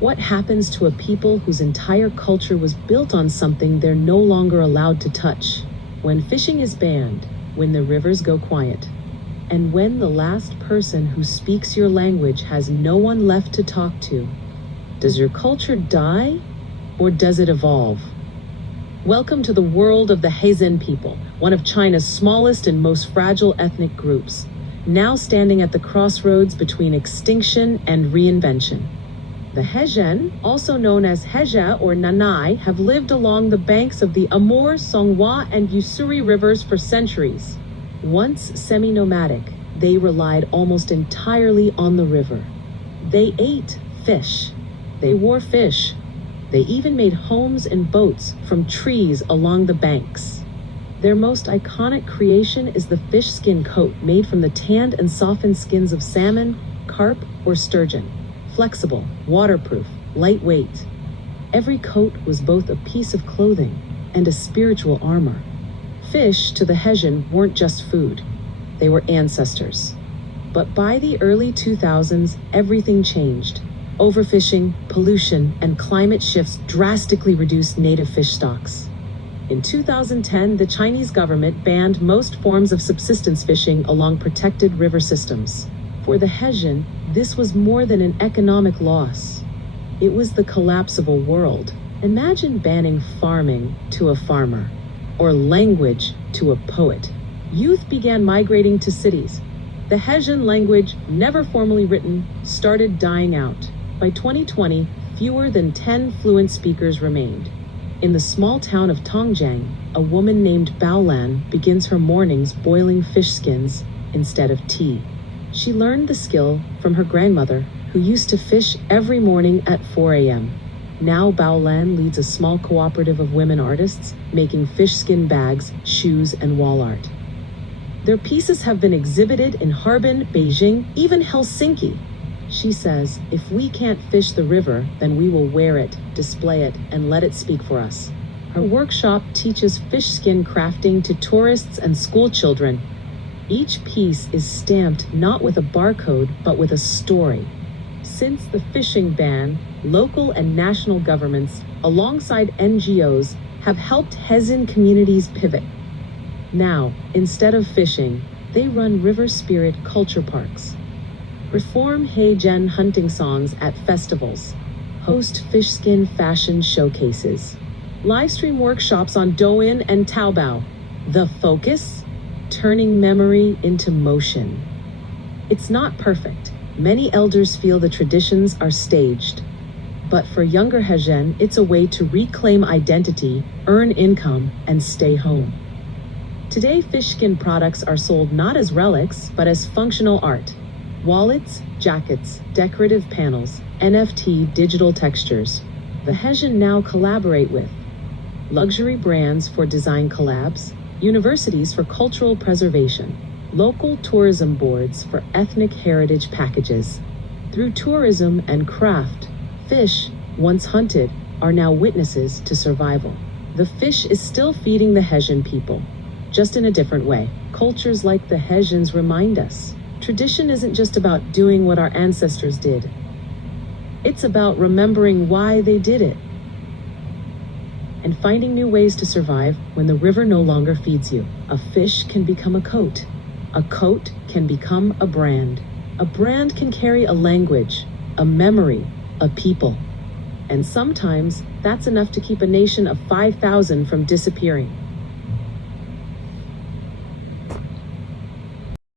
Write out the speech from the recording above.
What happens to a people whose entire culture was built on something they're no longer allowed to touch? When fishing is banned, when the rivers go quiet, and when the last person who speaks your language has no one left to talk to, does your culture die or does it evolve? Welcome to the world of the Hezhen people, one of China's smallest and most fragile ethnic groups, now standing at the crossroads between extinction and reinvention. The Hezhen, also known as Hezhen or Nanai, have lived along the banks of the Amur, Songhua, and Ussuri rivers for centuries. Once semi-nomadic, they relied almost entirely on the river. They ate fish. They wore fish. They even made homes and boats from trees along the banks. Their most iconic creation is the fishskin coat made from the tanned and softened skins of salmon, carp, or sturgeon. Flexible, waterproof, lightweight. Every coat was both a piece of clothing and a spiritual armor. Fish to the Hezhen weren't just food. They were ancestors. But by the early 2000s, everything changed. Overfishing, pollution, and climate shifts drastically reduced native fish stocks. In 2010, the Chinese government banned most forms of subsistence fishing along protected river systems. For the Hezhen, this was more than an economic loss. It was the collapse of a world. Imagine banning farming to a farmer, or language to a poet. Youth began migrating to cities. The Hezhen language, never formally written, started dying out. By 2020, fewer than 10 fluent speakers remained. In the small town of Tongjiang, a woman named Bao Lan begins her mornings boiling fish skins instead of tea. She learned the skill from her grandmother, who used to fish every morning at 4 a.m. Now Bao Lan leads a small cooperative of women artists, making fishskin bags, shoes, and wall art. Their pieces have been exhibited in Harbin, Beijing, even Helsinki. She says, if we can't fish the river, then we will wear it, display it, and let it speak for us. Her workshop teaches fishskin crafting to tourists and school children. Each piece is stamped not with a barcode, but with a story. Since the fishing ban, local and national governments, alongside NGOs, have helped Hezhen communities pivot. Now, instead of fishing, they run river spirit culture parks, perform Hezhen hunting songs at festivals, host fishskin fashion showcases, livestream workshops on Douyin and Taobao. The focus? Turning memory into motion. It's not perfect. Many elders feel the traditions are staged. But for younger Hezhen, it's a way to reclaim identity, earn income, and stay home. Today, fishskin products are sold not as relics, but as functional art. Wallets, jackets, decorative panels, NFT digital textures. The Hezhen now collaborate with luxury brands for design collabs, universities for cultural preservation, local tourism boards for ethnic heritage packages. Through tourism and craft, fish, once hunted, are now witnesses to survival. The fish is still feeding the Hezhen people, just in a different way. Cultures like the Hezhens remind us, tradition isn't just about doing what our ancestors did. It's about remembering why they did it, and finding new ways to survive when the river no longer feeds you. A fish can become a coat. A coat can become a brand. A brand can carry a language, a memory, a people. And sometimes that's enough to keep a nation of 5,000 from disappearing.